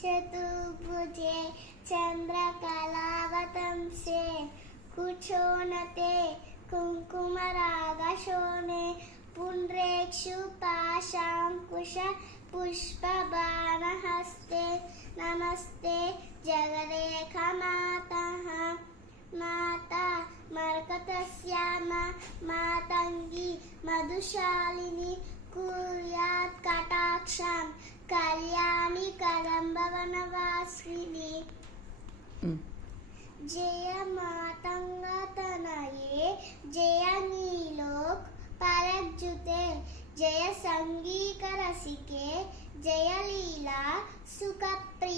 चतुर्भुजे चन्द्रकलावतंसे कुचोनते कुङ्कुमरागशोणे पुण्ड्रेक्षुपाशाङ्कुश पुष्पबाणहस्ते नमस्ते जगदेकमातः माता मर्कतस्याम मातङ्गी मधुशालिनी कुर्यात् कटाक्षां कल्याणी कदम्बवनवासिनी जय मातंगतनये जय नीलोक परज्जुते जय संगीकरसिके जय लीला सुखप्रिय